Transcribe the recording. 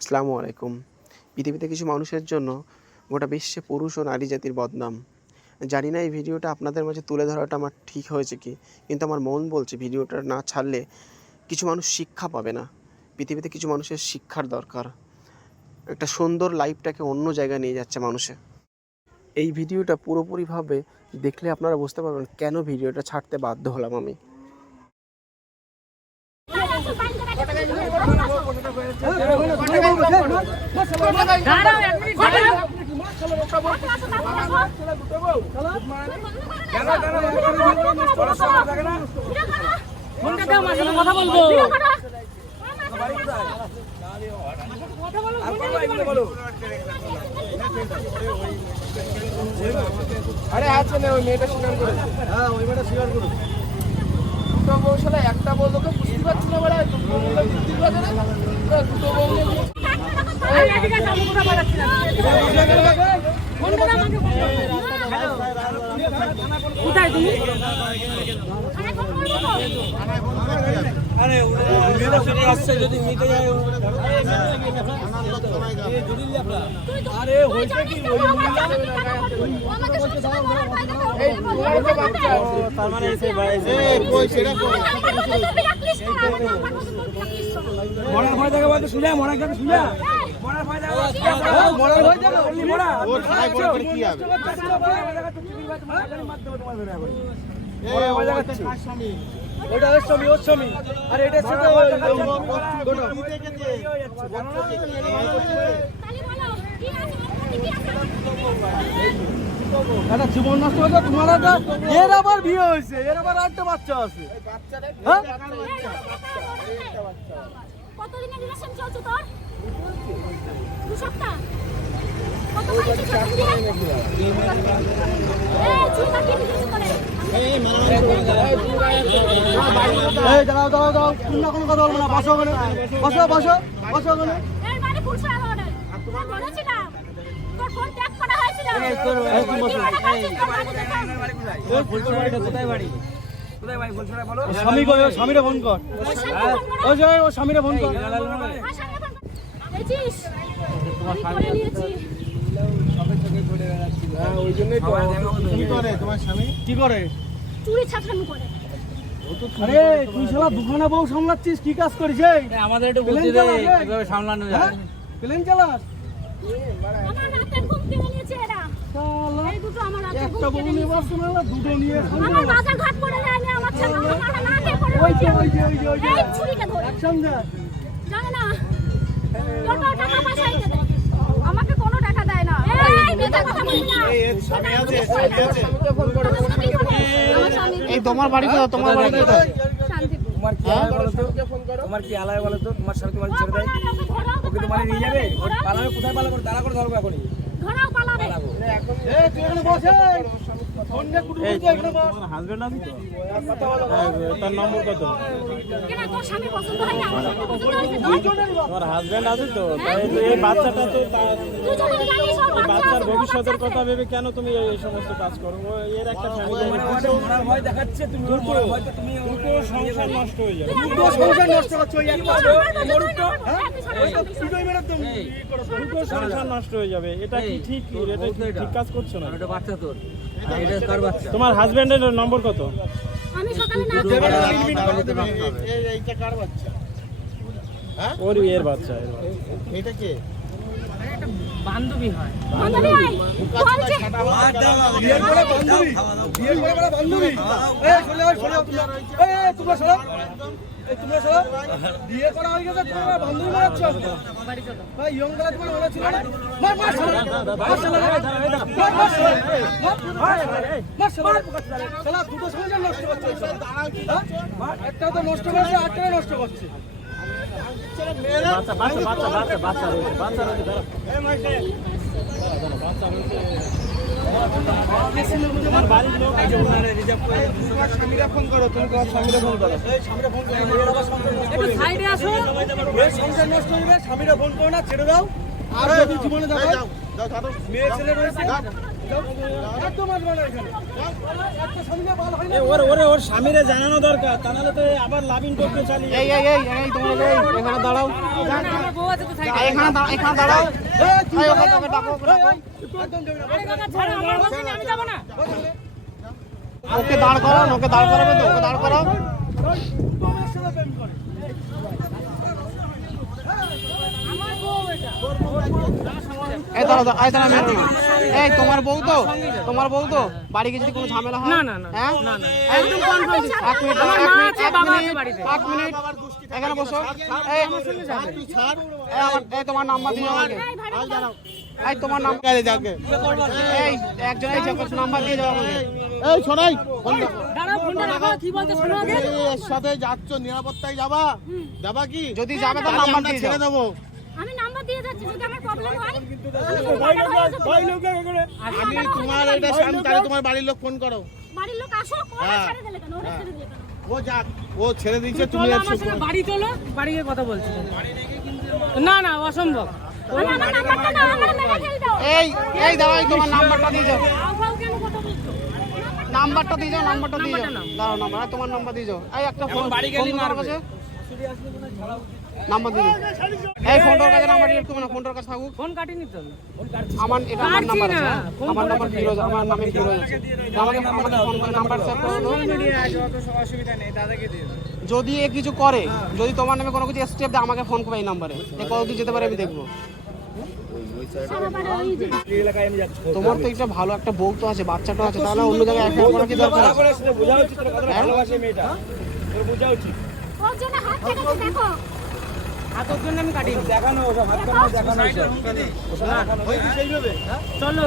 আসসালামু আলাইকুম। পৃথিবীতে কিছু মানুষের জন্য গোটা বিশ্বে পুরুষ ও নারী জাতির বদনাম। জানি না এই ভিডিওটা আপনাদের মাঝে তুলে ধরাটা আমার ঠিক হয়েছে কি, কিন্তু আমার মন বলছে ভিডিওটা না ছাড়লে কিছু মানুষ শিক্ষা পাবে না। পৃথিবীতে কিছু মানুষের শিক্ষার দরকার। একটা সুন্দর লাইফটাকে অন্য জায়গায় নিয়ে যাচ্ছে মানুষে। এই ভিডিওটা পুরোপুরিভাবে দেখলে আপনারা বুঝতে পারবেন কেন ভিডিওটা ছাড়তে বাধ্য হলাম আমি। কথা বলবো আরে আছে না ওই মেয়েটা স্বীকার করে। হ্যাঁ ওই মেয়েটা স্বীকার করে। দুটো বউ শালা একটা বউ তোকে বুঝতে পারছি না বলে দুটো বউ বুঝতে পারছে না। দুটো বউ কোথায় তুমি? আরে আসছে যদি মিটে যায় আরে হইছে কি তার মানে এসে কই সেটা কই মরার ভয় দেখা বলতে শুনে মরার কথা শুনে মরার ভয় দেখা মরার ভয় দেখা বললি মরা ওর খাই বড় করে কি হবে মরার ভয় দেখাচ্ছি ওটা ওর স্বামী আর এটা সাথে একটা জীবন নষ্ট হয়েছে তোমার এর আবার বিয়ে হয়েছে এর আবার একটা বাচ্চা আছে কতদিনের রিলেশন চলছে তোর? 2 সপ্তাহ। কত মাস চলছে? এই চুলটা কি দিছিস করে? এই দাও তোমরা কোনো কথা বলবো না বসো ওখানে বসো ওখানে এর মানে পুলিশ আলাদা তোর বলেছিলাম তোর ফোন ট্যাগ করা হয়েছিল স্বামীরে ফোন কর ও স্বামীরে ফোন কর ওই জন্যই তো কি করে তোমার স্বামী কি করে চুরি ছাছানো করে। আরে তুই শালা দুখানা বউ সামলাচ্ছিস কি কাজ করিস আমাদের একটু বুদ্ধি দে কিভাবে সামলানো যায় প্লেন চালাস আমার রাতে ঘুম কেড়ে নিয়েছে এরা। এই দুটো আমার রাতে ঘুম একটা বউ কেড়ে নিয়ে নিয়েছে। বসছো না দুটো নিয়ে আমার বাজার ঘাট করে দেয় আমি আমার ছেলে আমার না কে করে ওই যে এই ছুরিকে ধরে অ্যাকশন দে জানে না কত টাকা পয়সা দিতে দেয় আমাকে কোনো টাকা দেয় না। এই মেয়েটা কথা বলি না স্বামী আছে এই তোমার বাড়ি কোথায়? তোমার বাড়ি কোথায়? শান্তিপুর। তোমার কি আলায় বলো তো তোমার কি আলায় বলো তো তোমার স্বামী তোমার ছেড়ে দেয় ওকে তোমার নিয়ে যাবে ওর পালাবে কোথায় পালাবে তারা করে ধরবো এখনই ঘোড়াও পালাবে। এই তুই এখানে বসে ফোন দিয়ে কুটু কুটু এখানে বস হাজবেন্ড আছে তো কথা বলো তার নম্বর কত কেন তোর স্বামী পছন্দ হয় না আমার স্বামী পছন্দ হয়েছে তোর? তোমার হাজবেন্ড আছে তো তাই তো এই বাচ্চাটা তো তুই যখন জানিস সব বাচ্চার ভবিষ্যতের কথা ভেবে কেন তুমি এই সমস্ত কাজ করো এর একটা ফ্যামিলি মরার ভয় দেখাচ্ছে তুমি ওর মরার ভয় তো তুমি দুটো সংসার নষ্ট হয়ে যাবে দুটো সংসার নষ্ট করছো ওই একটা মরুক তো দুটোই মেরে তুমি দুটো সংসার নষ্ট হয়ে যাবে এটা কি ঠিক এটা কি ঠিক কাজ করছো না এটা বাচ্চা তোর এটা কার বাচ্চা তোমার হাজবেন্ডের নম্বর কত আমি সকালে না এইটা কার বাচ্চা ওর এর বাচ্চা এটা কে বান্ধবী হয় বান্ধবী হয় বলছে বিয়ের পরে বান্ধবী এই শোনো এই তোমরা শোনো এই তোমরা শোনো বিয়ে করা হয়ে গেছে তোমরা বান্ধবী মারাচ্ছ ভাই ইয়ং বেলা তোমার মনে ছিল না মার দুটো সংসার নষ্ট করছে একটা তো নষ্ট করছে আটটা নষ্ট করছে তোমার বাড়ির লোক আছে ওনারে রিজার্ভ করে তোমার স্বামীরা ফোন করো তুমি তোমার স্বামীরা ফোন করো এই স্বামীরা ফোন করো একটু সাইডে আসো এই সংসার নষ্ট হয়ে যাবে স্বামীরা ফোন করো না ছেড়ে দাও আর যদি জীবনে দেখো মেয়ে ছেলে রয়েছে একদম আসবে না এখানে একটা সামনে বাল হয় না ওর স্বামীরে জানানো দরকার, তা নাহলে তো আবার লাভিং করতে চালিয়ে এই তোমরা এখানে দাঁড়াও, আমার বউ আছে তো সাইডে। এখানে দাঁড়াও, এই ওকে তোকে ডাকো, আরে কাকা ছাড়ো, আমার বউ আছে, আমি যাবো না। ওকে দাঁড় করাও, ওকে দাঁড় করাবে তো, ওকে দাঁড় করাও। আমার বউ এটা। এই দাঁড়াও, এই তোমার বউ তো বাড়ি গিয়ে যদি কোনো ঝামেলা হয়? না, না, না, হ্যাঁ? না, না, একদম confirm দিচ্ছি। এক মিনিট, আমার এক মা মিনিট, আছে, এক বাবা আছে মিনিট, বাড়িতে। এক মিনিট, এখানে বসো। এই এই তোমার নাম্বার দিয়ে যাও আগে। এই তোমার নাম এই একজন এই নাম্বার দিয়ে যাও আমাকে। এই শোনাই দাঁড়াও, ফোনটা রাখো, কি বলতে শোনো আগে। এর সাথে যাচ্ছ নিরাপত্তায় যাবা যাবা কি যদি যাবে তো নাম্বার দিয়ে ছেড়ে যাও। দেবো আমি নাম্বার দিয়ে যাচ্ছি যদি আমার প্রবলেম হয় আমি যদি ভাইরাল হয়ে যাবো। আমি তোমার এটা শান্ত তাহলে তোমার বাড়ির লোক ফোন করো বাড়ির লোক আসো ওরা ছেড়ে দিলে কেন ওরা ছেড়ে দিলে কেন ও যাক ও ছেড়ে দিয়েছে তুমি চলো আর আমার সঙ্গে বাড়ি চলো, বাড়ি গিয়ে কথা বলছি। না না, অসম্ভব। আমি আমার নাম্বারটা দাও আমার মেরে ফেল দাও এই দাও, এই তোমার নাম্বারটা দিয়ে যাও। আউফাউ কেন কথা বলছো? নাম্বারটা দিয়ে যাও, নাম্বারটা দিয়ে যাও। নাম্বারটা নাও। দাঁড়াও, নাম্বার তোমার নাম্বার দিয়ে যাও। এই একটা ফোন বাড়ি গেলি মারবে নাম্বার দিয়ে দাও। এই ফোনটার কাছে নাম্বার দিয়ে তুমি না, ফোনটার কাছে থাকুক। ফোন কাটিনি তো। আমার এটা আমার কাটছি নাম্বার না। আছে, আমার নাম্বার ফিরোজ, আমার নামে ফিরোজ আছে। আমাকে ফোন করে নাম্বার সেভ করে দাও। যদি এ কিছু করে, যদি তোমার নামে কোনো কিছু স্টেপ দেয় আমাকে ফোন করবে এই নাম্বারে। এ কতদূর যেতে পারে আমি দেখবো। সারা বাড়ি ওই যে তোমার তো একটা ভালো একটা বউ তো আছে, বাচ্চাটা আছে, তাহলে অন্য জায়গায় অ্যাফেয়ার করা কি দরকার আছে? বোঝা উচিত, তোর কথা ভালোবাসে মেয়েটা, তোর বোঝা উচিত। ওর জন্য হাত কেটেছে দেখো হাতের জন্য আমি কাটিনি। দেখানো ওসব হাত কামানো দেখানো ওসব। চলো।